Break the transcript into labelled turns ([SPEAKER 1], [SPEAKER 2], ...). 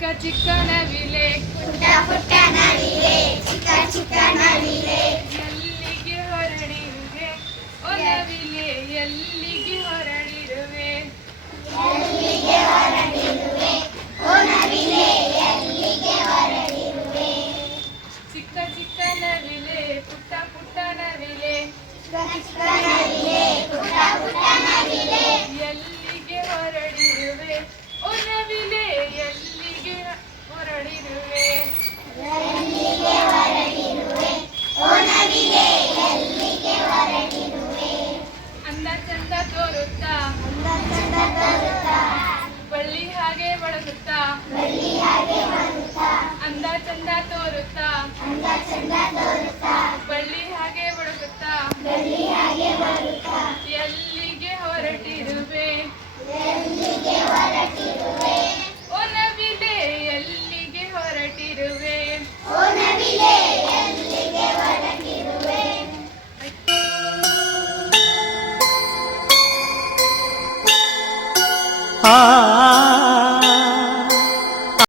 [SPEAKER 1] ಚಿಕ್ಕ ಚಿಕ್ಕ ನವಿಲೆ
[SPEAKER 2] ಪುಟ್ಟ ಪುಟ್ಟ ನವಿಲೆ ಚಿಕ್ಕ ಚಿಕ್ಕ ನವಿಲೆ
[SPEAKER 1] ಎಲ್ಲಿಗೆ ಹೊರಡಿರುವೆ? ಓ ನವಿಲೆ ಎಲ್ಲಿಗೆ ಹೊರಡಿರುವೆ?
[SPEAKER 2] ಎಲ್ಲಿಗೆ ಹೊರಡಿರುವೆ? ಓ ನವಿಲೆ ಎಲ್ಲಿಗೆ ಹೊರಡಿರುವೆ?
[SPEAKER 1] ಚಿಕ್ಕ ಚಿಕ್ಕ ನವಿಲೆ ಪುಟ್ಟ ಪುಟ್ಟ ನವಿಲೆ
[SPEAKER 2] ಚಿಕ್ಕ ಚಿಕ್ಕ ನವಿಲೆ
[SPEAKER 1] ಚಂದ ತೋರುತ್ತಾ?
[SPEAKER 2] ಅಂದ ಚಂದ ತೋರುತ್ತಾ?
[SPEAKER 1] ಬಳ್ಳಿ ಹಾಗೆ ಬಳಗುತ್ತಾ
[SPEAKER 2] ಬಳ್ಳಿ ಹಾಗೆ ಬರುತ್ತಾ
[SPEAKER 1] ಎಲ್ಲಿಗೆ ಹೊರಟಿರುವೆ?
[SPEAKER 2] ಎಲ್ಲಿಗೆ ಹೊರಟಿರುವೆ?
[SPEAKER 1] ಓ ನವಿಲೆ ಎಲ್ಲಿಗೆ ಹೊರಟಿರುವೆ?
[SPEAKER 2] ಓ ನವಿಲೆ ಎಲ್ಲಿಗೆ ಹೊರಟಿರುವೆ?
[SPEAKER 3] ಆ